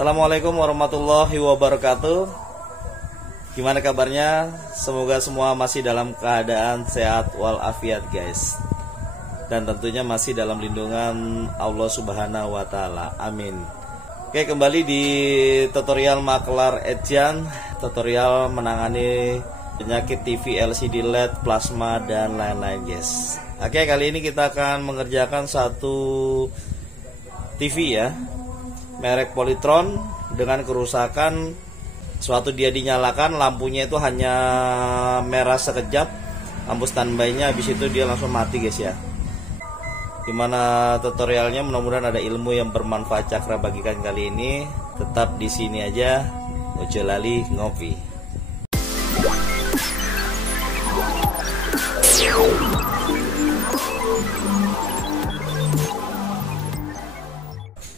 Assalamualaikum warahmatullahi wabarakatuh. Gimana kabarnya? Semoga semua masih dalam keadaan sehat walafiat guys. Dan tentunya masih dalam lindungan Allah Subhanahu wa taala. Amin. Oke, kembali di tutorial Maklar Edjan, tutorial menangani penyakit TV, LCD LED, plasma dan lain-lain guys. Oke, kali ini kita akan mengerjakan satu TV ya, merek Polytron dengan kerusakan. Suatu dia dinyalakan, lampunya itu hanya merah sekejap, lampu standby-nya, habis itu dia langsung mati guys ya. Gimana tutorialnya? Mudah-mudahan ada ilmu yang bermanfaat Cakra bagikan kali ini. Tetap di sini aja, ojo lali ngopi.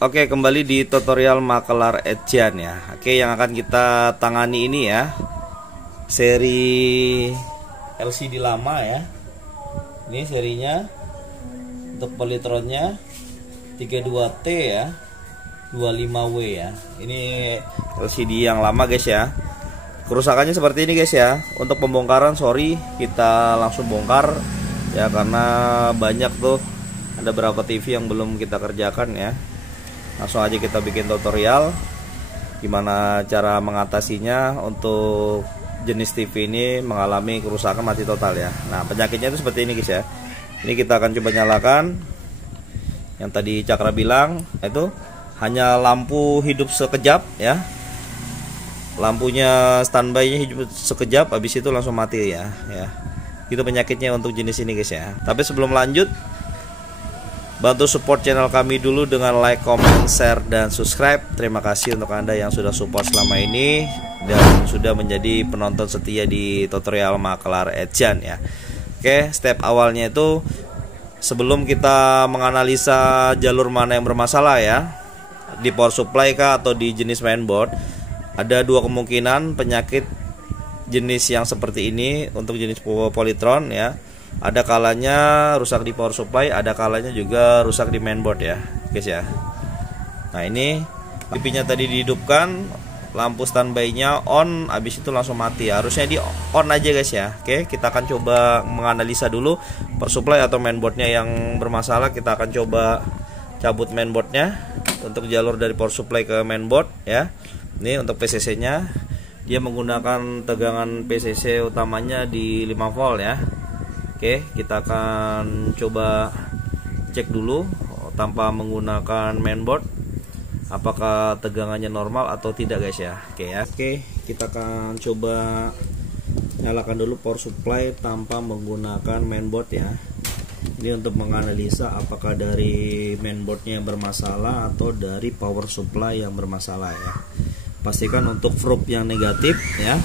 Oke, kembali di tutorial Maklar Edjan ya. Oke, yang akan kita tangani ini ya, seri LCD lama ya. Ini serinya untuk Polytronnya 32T ya, 25W ya. Ini LCD yang lama guys ya. Kerusakannya seperti ini guys ya. Untuk pembongkaran sorry, kita langsung bongkar ya, karena banyak tuh, ada beberapa TV yang belum kita kerjakan ya. Langsung aja kita bikin tutorial gimana cara mengatasinya untuk jenis TV ini mengalami kerusakan mati total ya. Nah, penyakitnya itu seperti ini guys ya. Ini kita akan coba nyalakan. Yang tadi Cakra bilang itu hanya lampu hidup sekejap ya. Lampunya standby-nya hidup sekejap, habis itu langsung mati ya. Itu penyakitnya untuk jenis ini guys ya. Tapi sebelum lanjut, bantu support channel kami dulu dengan like, comment, share, dan subscribe. Terima kasih untuk Anda yang sudah support selama ini dan sudah menjadi penonton setia di tutorial Maklar Edjan ya. Oke, step awalnya itu sebelum kita menganalisa jalur mana yang bermasalah ya, di power supply kah atau di jenis mainboard, ada dua kemungkinan penyakit jenis yang seperti ini untuk jenis Polytron ya. Ada kalanya rusak di power supply, ada kalanya juga rusak di mainboard ya guys ya. Nah, ini TV-nya tadi dihidupkan, lampu standby-nya on, habis itu langsung mati. Harusnya di on aja guys ya. Oke, kita akan coba menganalisa dulu power supply atau mainboardnya yang bermasalah. Kita akan coba cabut mainboardnya untuk jalur dari power supply ke mainboard ya. Ini untuk PCC-nya, dia menggunakan tegangan PCC utamanya di 5 volt ya. Oke, kita akan coba cek dulu tanpa menggunakan mainboard apakah tegangannya normal atau tidak guys ya. Oke, kita akan coba nyalakan dulu power supply tanpa menggunakan mainboard ya. Ini untuk menganalisa apakah dari mainboardnya yang bermasalah atau dari power supply yang bermasalah ya. Pastikan untuk probe yang negatif ya,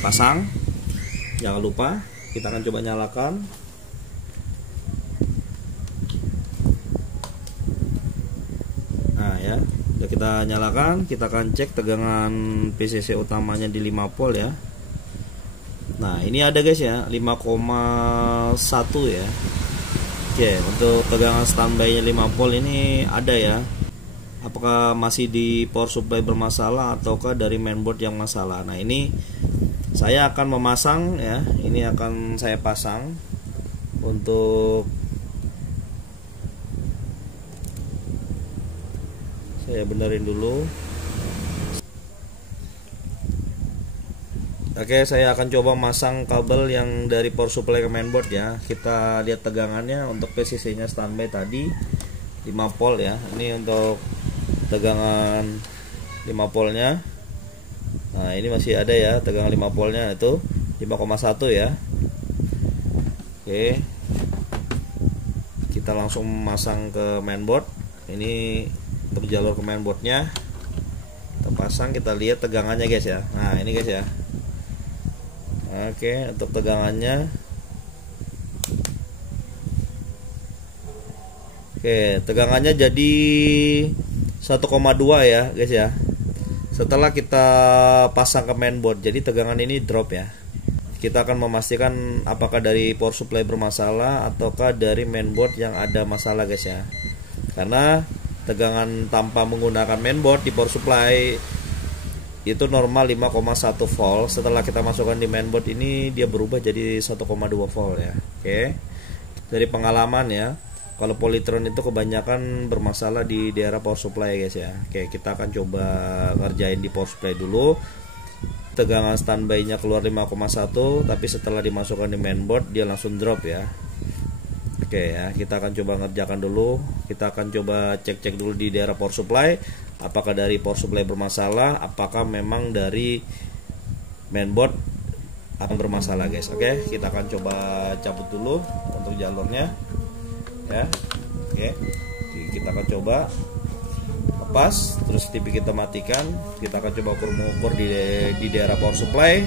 pasang, jangan lupa. Kita akan coba nyalakan. Nah ya, udah kita nyalakan. Kita akan cek tegangan PCC utamanya di 5 volt ya. Nah, ini ada guys ya, 5,1 ya. Oke, untuk tegangan standby nya 5 volt ini ada ya. Apakah masih di power supply bermasalah ataukah dari mainboard yang masalah? Nah, ini saya akan memasang ya. Ini akan saya pasang untuk saya benerin dulu. Oke, saya akan coba masang kabel yang dari power supply ke mainboard ya. Kita lihat tegangannya. Untuk PCC nya standby tadi 5 volt ya. Ini untuk tegangan 5 voltnya. Nah, ini masih ada ya tegangan 5 voltnya itu 5,1 ya. Oke, kita langsung masang ke mainboard. Ini untuk jalur ke mainboardnya kita pasang, kita lihat tegangannya guys ya. Nah, ini guys ya. Oke, untuk tegangannya, oke, tegangannya jadi 1,2 ya guys ya. Setelah kita pasang ke mainboard, jadi tegangan ini drop ya. Kita akan memastikan apakah dari power supply bermasalah ataukah dari mainboard yang ada masalah guys ya. Karena tegangan tanpa menggunakan mainboard di power supply itu normal 5,1 volt. Setelah kita masukkan di mainboard ini dia berubah jadi 1,2 volt ya. Oke. Dari pengalaman ya, kalau Polytron itu kebanyakan bermasalah di daerah power supply guys ya. Oke, kita akan coba ngerjain di power supply dulu. Tegangan standby-nya keluar 5,1, tapi setelah dimasukkan di mainboard dia langsung drop ya. Oke ya, kita akan coba ngerjakan dulu. Kita akan coba cek-cek dulu di daerah power supply, apakah dari power supply bermasalah, apakah memang dari mainboard akan bermasalah guys. Oke, kita akan coba cabut dulu untuk jalurnya ya. Oke, kita akan coba lepas, terus TV kita matikan. Kita akan coba mengukur di daerah power supply.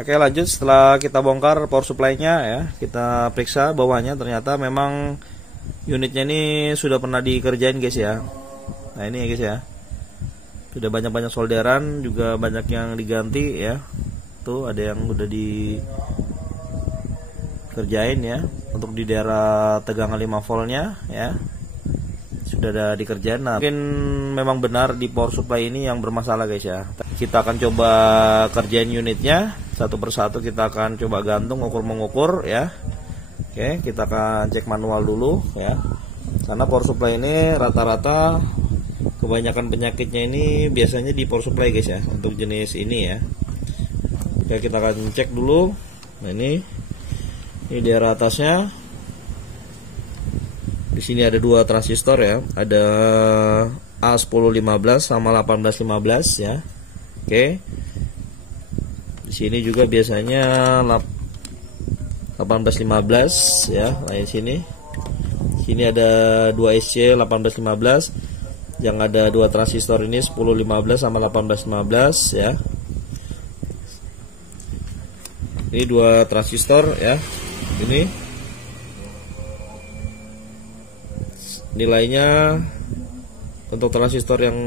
Oke, lanjut. Setelah kita bongkar power supply-nya ya, kita periksa bawahnya. Ternyata memang unitnya ini sudah pernah dikerjain guys ya. Nah ini ya guys ya, sudah banyak-banyak solderan, juga banyak yang diganti ya. Tuh ada yang udah dikerjain ya, untuk di daerah tegangan 5 voltnya ya, sudah ada dikerjain. Nah, mungkin memang benar di power supply ini yang bermasalah guys ya. Kita akan coba kerjain unitnya satu persatu. Kita akan coba gantung, mengukur ya. Oke, kita akan cek manual dulu ya. Karena power supply ini rata-rata kebanyakan penyakitnya ini biasanya di power supply guys ya, untuk jenis ini ya. Oke, kita akan cek dulu. Nah ini daerah atasnya. Di sini ada dua transistor ya, ada A1015 sama 1815 ya. Oke. Di sini juga biasanya 1815 ya. Nah, di sini. Sini ada 2 SC 1815 yang ada dua transistor ini 1015 sama 1815 ya. Ini dua transistor ya. Ini nilainya untuk transistor yang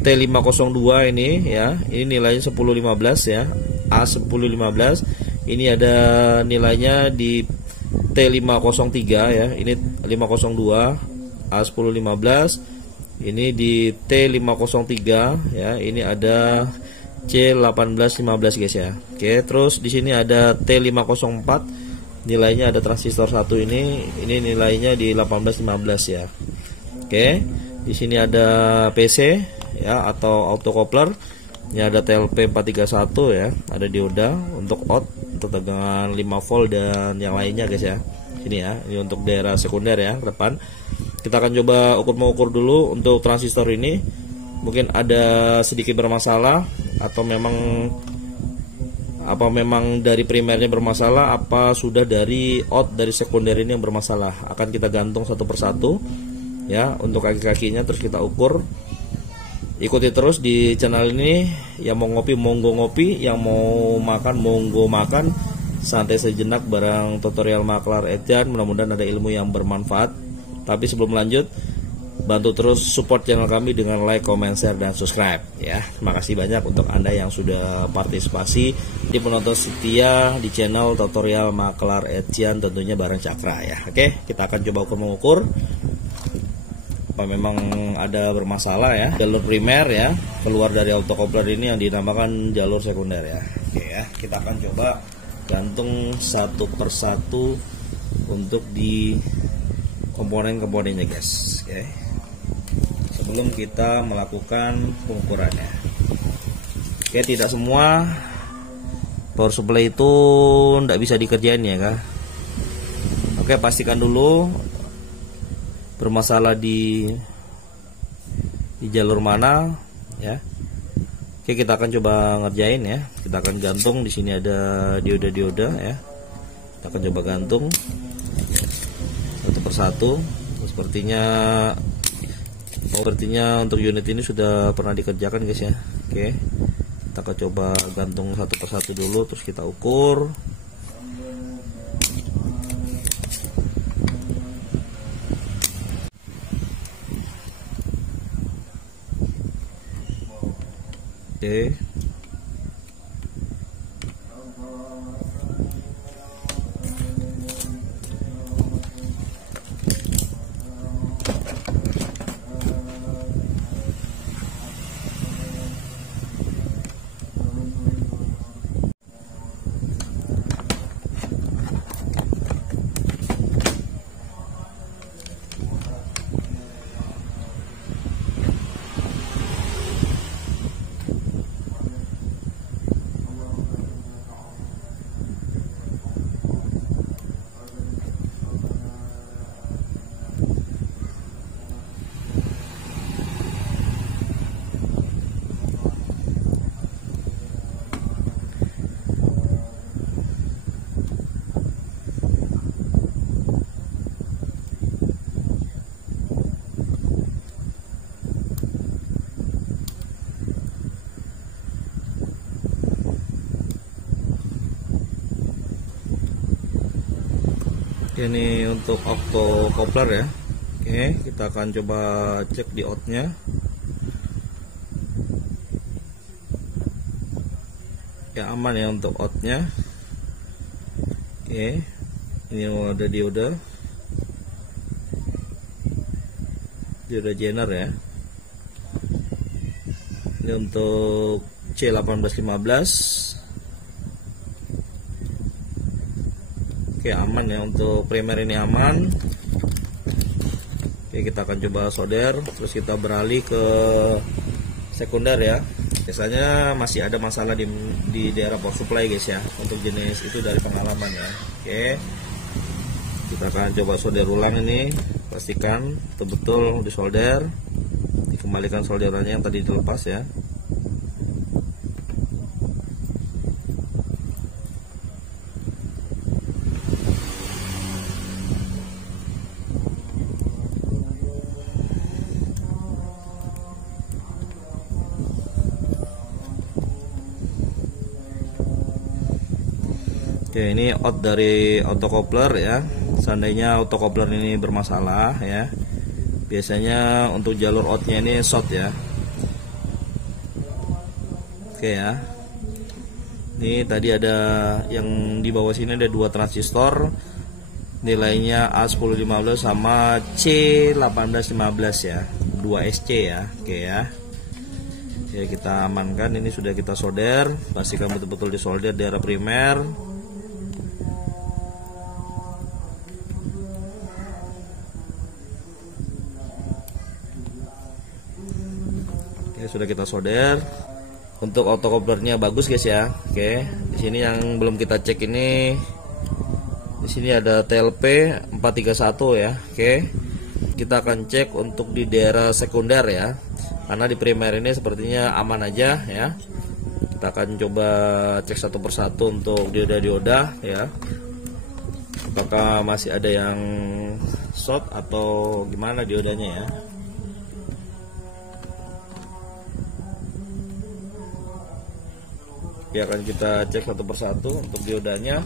T502 ini ya, ini nilainya 1015 ya, A1015. Ini ada nilainya di T503 ya, ini 502 A1015. Ini di T503 ya, ini ada C1815 guys ya. Oke, terus di sini ada T504, nilainya ada transistor satu ini nilainya di 1815 ya. Oke, di sini ada PC ya, atau autocoupler. Ini ada TLP 431 ya, ada dioda untuk out, untuk tegangan 5 volt dan yang lainnya guys ya. Ini ya, ini untuk daerah sekunder ya, ke depan. Kita akan coba mengukur dulu untuk transistor ini. Mungkin ada sedikit bermasalah, atau memang dari primernya bermasalah, apa sudah dari out dari sekunder ini yang bermasalah. Akan kita gantung satu persatu ya, untuk kaki-kakinya, terus kita ukur. Ikuti terus di channel ini. Yang mau ngopi monggo ngopi, yang mau makan monggo makan. Santai sejenak bareng tutorial Maklar Edjan. Mudah-mudahan ada ilmu yang bermanfaat. Tapi sebelum lanjut, bantu terus support channel kami dengan like, comment, share, dan subscribe ya. Terima kasih banyak untuk Anda yang sudah partisipasi di penonton setia di channel tutorial Maklar Edjan, tentunya bareng Cakra ya. Oke, kita akan coba mengukur apa memang ada bermasalah ya. Jalur primer ya, keluar dari autocoupler ini yang dinamakan jalur sekunder ya. Oke ya, kita akan coba gantung satu persatu untuk di komponen-komponennya guys. Oke, sebelum kita melakukan pengukurannya. Oke, tidak semua power supply itu tidak bisa dikerjain ya kak. Oke, pastikan dulu bermasalah di jalur mana ya. Oke, kita akan coba ngerjain ya. Kita akan gantung, di sini ada dioda-dioda ya. Kita akan coba gantung satu persatu. Sepertinya untuk unit ini sudah pernah dikerjakan guys ya. Oke, kita akan coba gantung satu persatu dulu, terus kita ukur. Oke. Ini untuk auto coupler ya. Oke, kita akan coba cek di outnya. Ya, aman ya untuk outnya. Oke, ini ada dioda Jenner ya. Ini untuk C1815. Oke, aman ya, untuk primer ini aman. Oke, kita akan coba solder, terus kita beralih ke sekunder ya. Biasanya masih ada masalah di daerah power supply guys ya, untuk jenis itu dari pengalaman ya. Oke, kita akan coba solder ulang ini, pastikan betul-betul disolder, dikembalikan solderannya yang tadi dilepas ya. Oke, ini out dari autocoupler ya. Seandainya autocoupler ini bermasalah ya, biasanya untuk jalur outnya ini short ya. Oke ya, ini tadi ada yang di bawah sini ada dua transistor, nilainya A1015 sama C1815 ya, 2 SC ya. Oke ya. Oke, kita amankan, ini sudah kita solder, pastikan betul-betul disolder daerah primer. Sudah kita solder. Untuk autocouplernya bagus guys ya. Oke, di sini yang belum kita cek ini, di sini ada TLP 431 ya. Oke, kita akan cek untuk di daerah sekunder ya, karena di primer ini sepertinya aman aja ya. Kita akan coba cek satu persatu untuk dioda-dioda ya, apakah masih ada yang short atau gimana diodanya ya. Ya, akan kita cek satu persatu untuk diodanya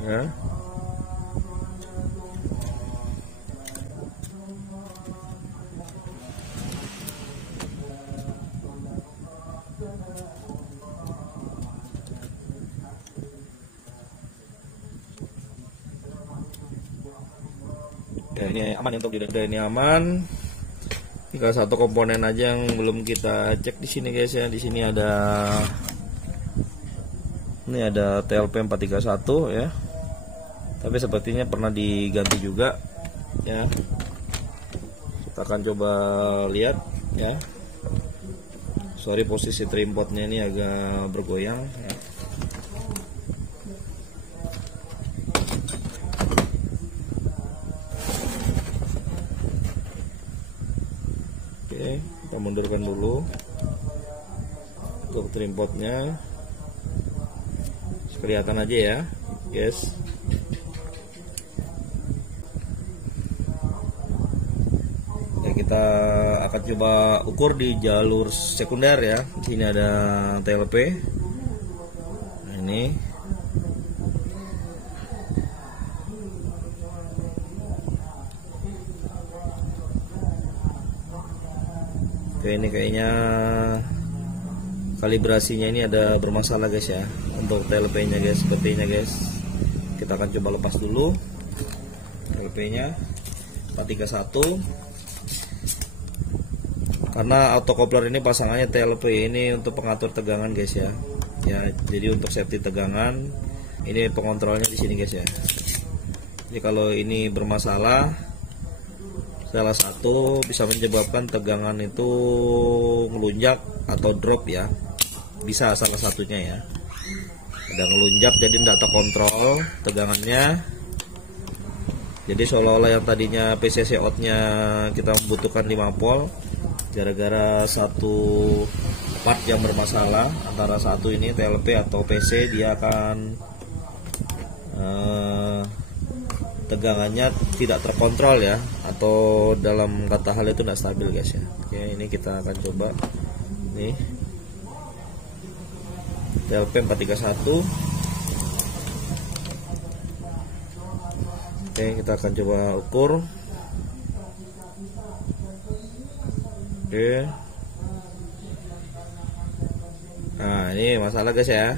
ya. Ya, ini aman untuk dioda, ini aman. Tinggal satu komponen aja yang belum kita cek di sini guys ya. Di sini ada TLP 431 ya. Tapi sepertinya pernah diganti juga ya. Kita akan coba lihat ya. Sorry, posisi trimpotnya ini agak bergoyang ya. Oke. Kita mundurkan dulu untuk trim potnya, kelihatan aja ya guys. Ya, kita akan coba ukur di jalur sekunder ya. Di sini ada TLP. Nah, ini oke, ini kayaknya kalibrasinya ini ada bermasalah guys ya, untuk TLP nya guys. Sepertinya guys, kita akan coba lepas dulu TLP nya 431, karena autocoupler ini pasangannya TLP ini untuk pengatur tegangan guys ya. Ya, jadi untuk safety tegangan ini pengontrolnya di sini guys ya. Jadi kalau ini bermasalah, salah satu bisa menyebabkan tegangan itu ngelunjak atau drop ya, bisa salah satunya ya. Ada ngelunjak jadi tidak terkontrol tegangannya, jadi seolah-olah yang tadinya PCC outnya kita membutuhkan 5 volt, gara-gara satu part yang bermasalah, antara satu ini TLP atau PC, dia akan tegangannya tidak terkontrol ya, atau dalam kata hal itu tidak stabil guys ya. Oke, ini kita akan coba nih TLP 431. Oke, kita akan coba ukur. Oke, nah ini masalah guys ya.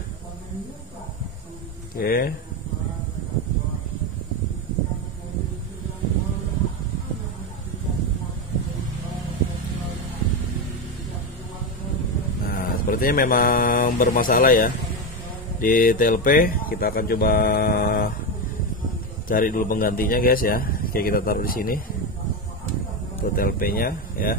Oke, sepertinya memang bermasalah ya di TLP. Kita akan coba cari dulu penggantinya guys ya. Oke, kita taruh di sini untuk TLP nya ya.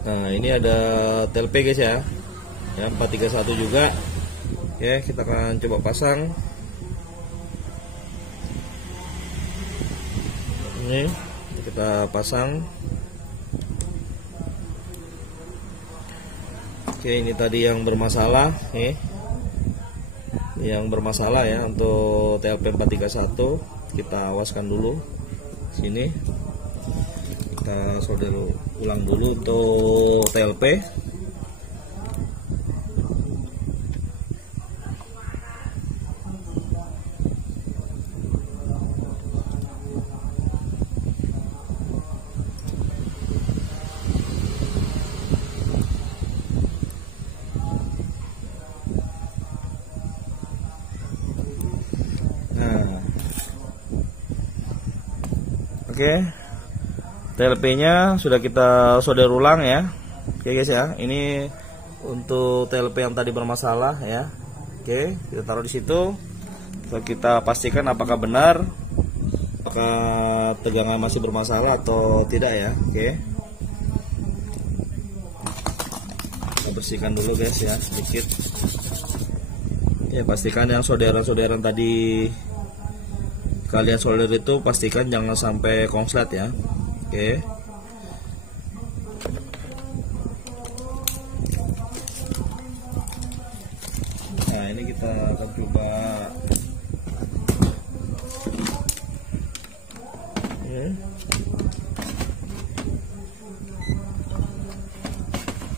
Nah, ini ada TLP guys ya. Ya, 431 juga. Oke, kita akan coba pasang. Ini kita pasang. Oke, ini tadi yang bermasalah nih. Yang bermasalah ya untuk TLP 431. Kita awaskan dulu sini. Kita solder ulang dulu untuk TLP. Nah, oke. TLP-nya sudah kita solder ulang ya. Oke guys ya, ini untuk TLP yang tadi bermasalah ya. Oke, kita taruh di situ. Kita pastikan apakah benar, apakah tegangan masih bermasalah atau tidak ya. Oke, kita bersihkan dulu guys ya sedikit. Ya, pastikan yang solderan-solderan tadi kalian solder itu pastikan jangan sampai konslet ya. Oke. Nah, ini kita akan coba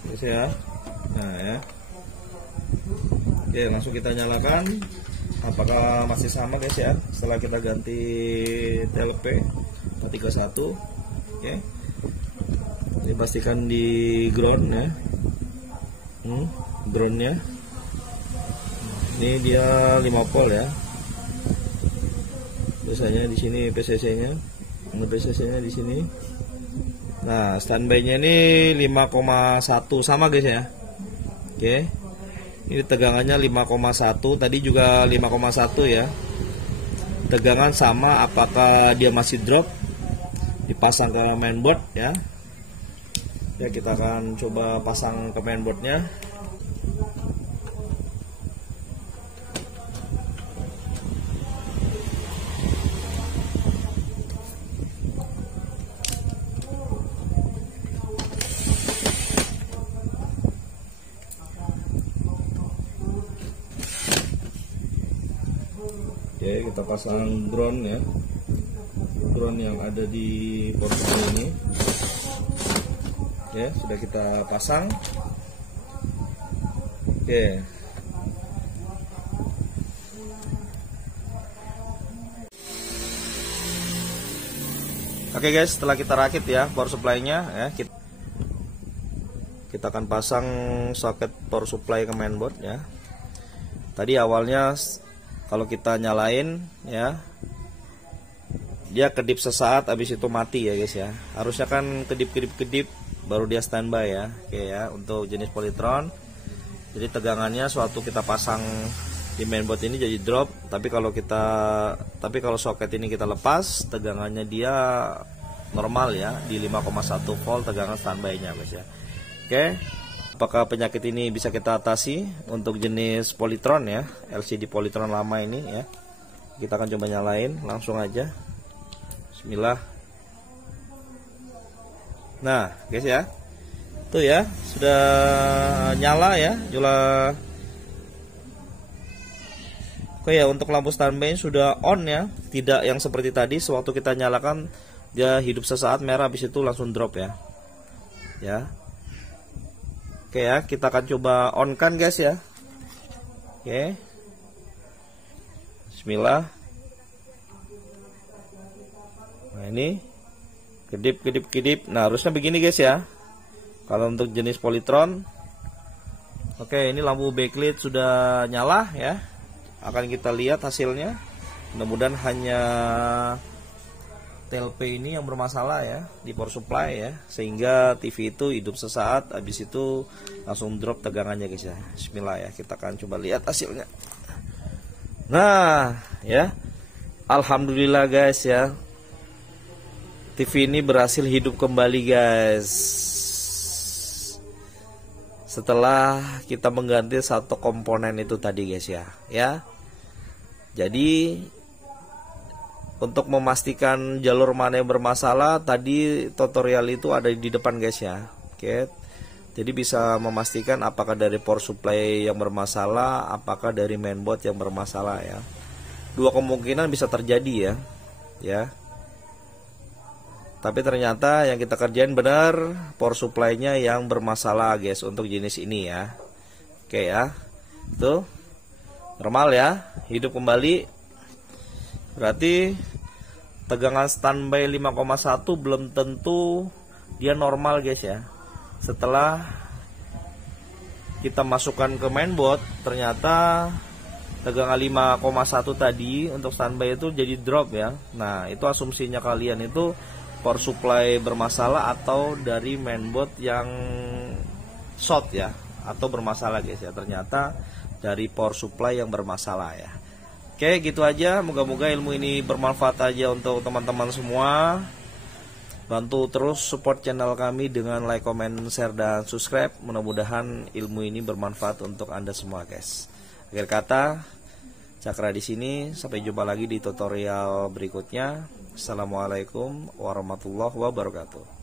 guys ya. Nah ya. Oke, langsung kita nyalakan. Apakah masih sama guys ya setelah kita ganti TLP 431. Oke, ini pastikan di ground ya, groundnya ini dia 5 volt ya. Biasanya di sini PCC-nya, PCC-nya di sini. Nah, standby-nya ini 5,1 sama guys ya. Oke. Ini tegangannya 5,1, tadi juga 5,1 ya. Tegangan sama, apakah dia masih drop, dipasang ke mainboard ya. Ya, kita akan coba pasang ke mainboardnya. Oke, kita pasang ground ya, ground yang ada di power supply ini. Ya, sudah kita pasang. Oke. Oke guys, setelah kita rakit ya power supply-nya ya, kita akan pasang soket power supply ke mainboard ya. Tadi awalnya kalau kita nyalain ya, dia kedip sesaat, habis itu mati ya guys ya. Harusnya kan kedip baru dia standby ya. Oke ya, untuk jenis Polytron. Jadi tegangannya suatu kita pasang di mainboard ini jadi drop, tapi kalau soket ini kita lepas, tegangannya dia normal ya, di 5,1 volt tegangan standby-nya guys ya. Oke. Apakah penyakit ini bisa kita atasi untuk jenis Polytron ya, LCD Polytron lama ini ya. Kita akan coba nyalain langsung aja. Bismillah. Nah guys ya, tuh ya, sudah nyala ya, nyala. Oke ya, untuk lampu standby sudah on ya, tidak yang seperti tadi sewaktu kita nyalakan dia hidup sesaat merah, habis itu langsung drop ya. Ya. Oke ya, kita akan coba on kan guys ya. Oke. Bismillah. Nah ini kedip. Nah harusnya begini guys ya, kalau untuk jenis Polytron. Oke, ini lampu backlight sudah nyala ya. Akan kita lihat hasilnya. Mudah-mudahan hanya TLP ini yang bermasalah ya di power supply ya, sehingga TV itu hidup sesaat, habis itu langsung drop tegangannya guys ya. Bismillah ya, kita akan coba lihat hasilnya. Nah ya, alhamdulillah guys ya, TV ini berhasil hidup kembali guys, setelah kita mengganti satu komponen itu tadi guys ya. Jadi untuk memastikan jalur mana yang bermasalah, tadi tutorial itu ada di depan guys ya. Oke. Jadi bisa memastikan apakah dari power supply yang bermasalah, apakah dari mainboard yang bermasalah ya. Dua kemungkinan bisa terjadi ya. Tapi ternyata yang kita kerjain benar power supply-nya yang bermasalah guys untuk jenis ini ya. Oke ya. Tuh. Normal ya, hidup kembali. Berarti tegangan standby 5,1 belum tentu dia normal guys ya. Setelah kita masukkan ke mainboard, ternyata tegangan 5,1 tadi untuk standby itu jadi drop ya. Nah itu asumsinya kalian itu power supply bermasalah atau dari mainboard yang short ya, atau bermasalah guys ya. Ternyata dari power supply yang bermasalah ya. Oke, gitu aja. Moga-moga ilmu ini bermanfaat aja untuk teman-teman semua. Bantu terus support channel kami dengan like, comment, share, dan subscribe. Mudah-mudahan ilmu ini bermanfaat untuk Anda semua, guys. Akhir kata, Cakra di sini. Sampai jumpa lagi di tutorial berikutnya. Assalamualaikum warahmatullahi wabarakatuh.